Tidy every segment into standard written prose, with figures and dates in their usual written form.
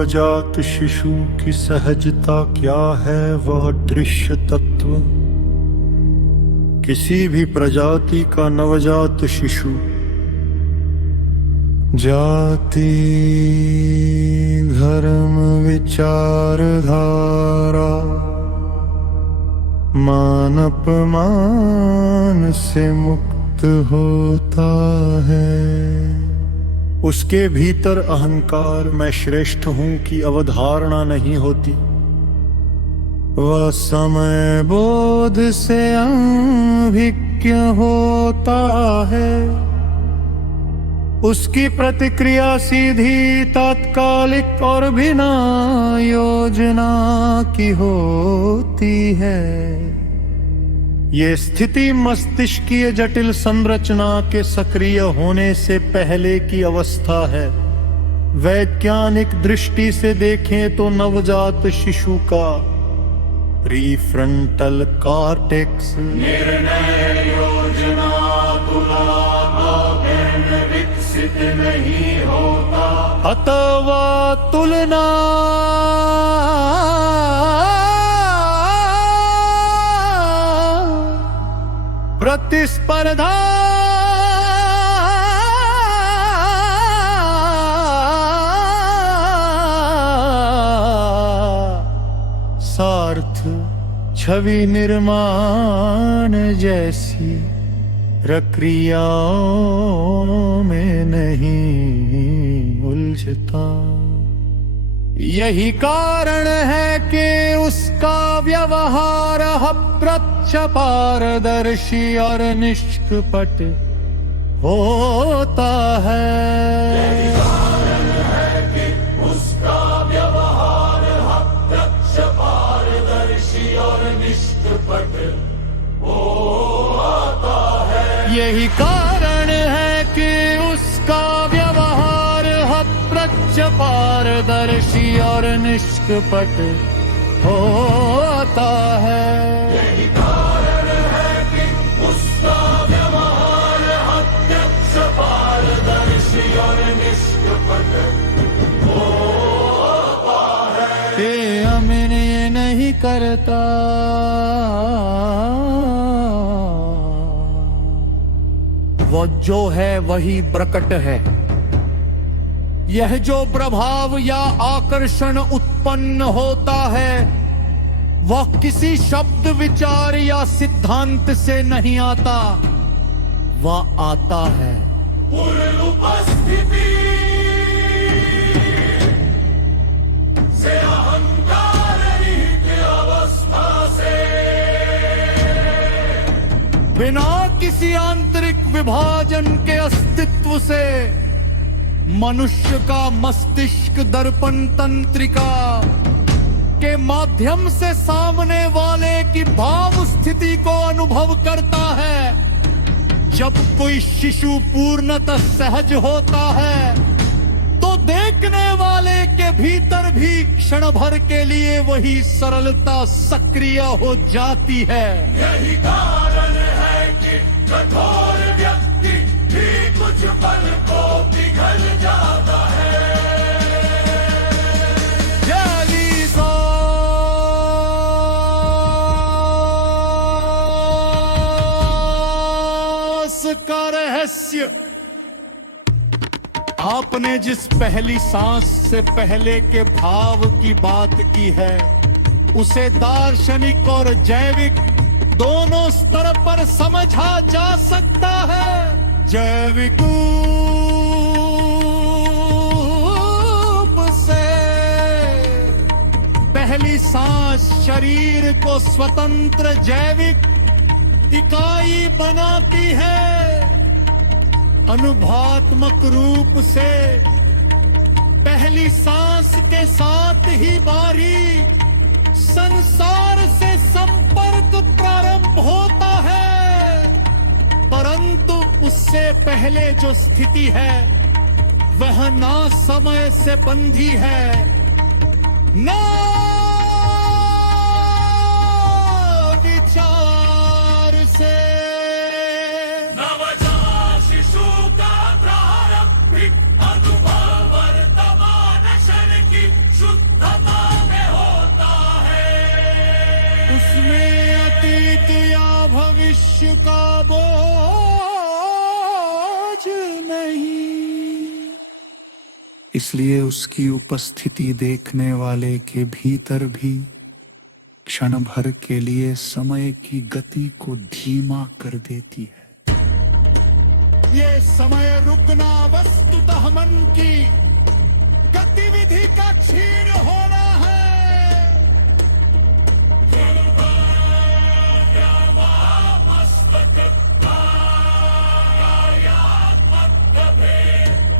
नवजात शिशु की सहजता क्या है वह दृश्य तत्व। किसी भी प्रजाति का नवजात शिशु जाति धर्म विचारधारा मान अपमान से मुक्त होता है। उसके भीतर अहंकार मैं श्रेष्ठ हूं की अवधारणा नहीं होती। वह समय बोध से अभिज्ञ होता है। उसकी प्रतिक्रिया सीधी तात्कालिक और बिना योजना की होती है। ये स्थिति मस्तिष्कीय जटिल संरचना के सक्रिय होने से पहले की अवस्था है। वैज्ञानिक दृष्टि से देखें तो नवजात शिशु का प्रीफ्रंटल कॉर्टेक्स निर्णय योजना तुलना विकसित नहीं होता, अथवा तुलना प्रतिस्पर्धा सार्थ छवि निर्माण जैसी प्रक्रियाओं में नहीं उलझता। यही कारण है कि उसका व्यवहार अप्रत्यक्ष पारदर्शी और निष्कपट होता है। यही कारण है कि उसका व्यवहार अप्रत्यक्ष पारदर्शी और निष्कपट होता है। यही कारण है कि उसका व्यवहार अप्रत्यक्ष पारदर्शी और निष्कपट होता है। यही कारण है कि उसका व्यवहार अप्रत्यक्ष पारदर्शी और निष्कपट होता है। ये अमीन ये नहीं करता, वो जो है वही प्रकट है। यह जो प्रभाव या आकर्षण उत्पन्न होता है वह किसी शब्द विचार या सिद्धांत से नहीं आता, वह आता है पूर्ण उपस्थिति से, अहंकार रहित अवस्था से, बिना किसी आंतरिक विभाजन के अस्तित्व से। मनुष्य का मस्तिष्क दर्पण तंत्रिका के माध्यम से सामने वाले की भाव स्थिति को अनुभव करता है। जब कोई शिशु पूर्णतः सहज होता है तो देखने वाले के भीतर भी क्षण भर के लिए वही सरलता सक्रिय हो जाती है। यही कारण है कि कठोर व्यक्ति भी कुछ पल को पिघल जाता है। का रहस्य आपने जिस पहली सांस से पहले के भाव की बात की है उसे दार्शनिक और जैविक दोनों स्तर पर समझा जा सकता है। जैविक रूप से पहली सांस शरीर को स्वतंत्र जैविक इकाई बनाती है। अनुभवात्मक रूप से पहली सांस के साथ ही बारी संसार से संपर्क प्रारंभ होता है, परंतु उससे पहले जो स्थिति है वह ना समय से बंधी है ना विचार से। नवजात शिशु का प्रारंभिक अनुभव वर्तमान क्षण की इसलिए उसकी उपस्थिति देखने वाले के भीतर भी क्षण भर के लिए समय की गति को धीमा कर देती है। ये समय रुकना वस्तुतः मन की गतिविधि का क्षीण होना है।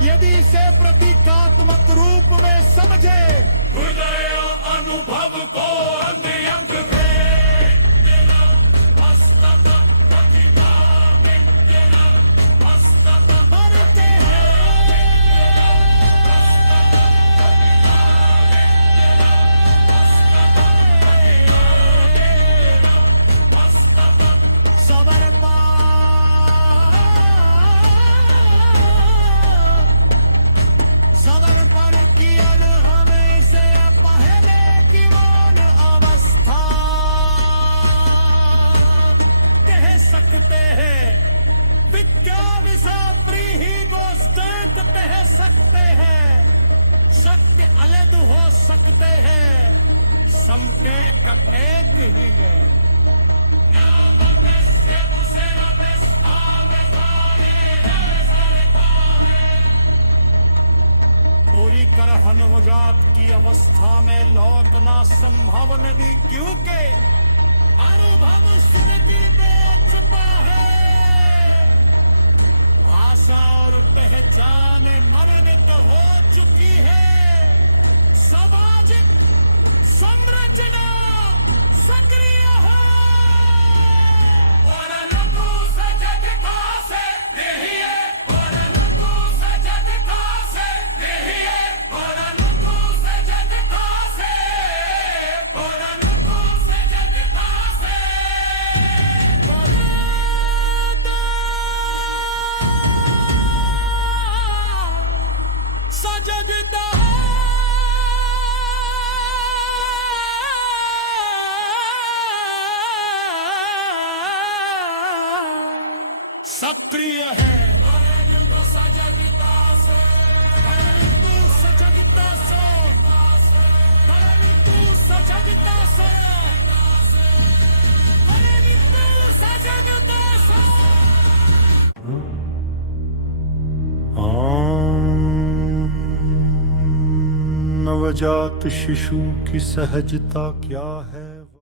यदि इसे प्रतीकात्मक रूप में समझे, हृदय अनुभव को अंग अंग समर्पण किया हमें से पहले की मौन अवस्था कह सकते हैं। विज्ञान से प्रीहि गोष्ठित कह सकते हैं। सत्य अलग हो सकते हैं, संकेत एक ही है। पूरी तरह नवजात की अवस्था में लौटना संभव नहीं, क्योंकि अनुभव स्मृति में छुपा है। भाषा और पहचान मरणित हो चुकी है। सामाजिक संरचना सक्रिय है। सजगता सक्रिय है। नवजात शिशु की सहजता क्या है।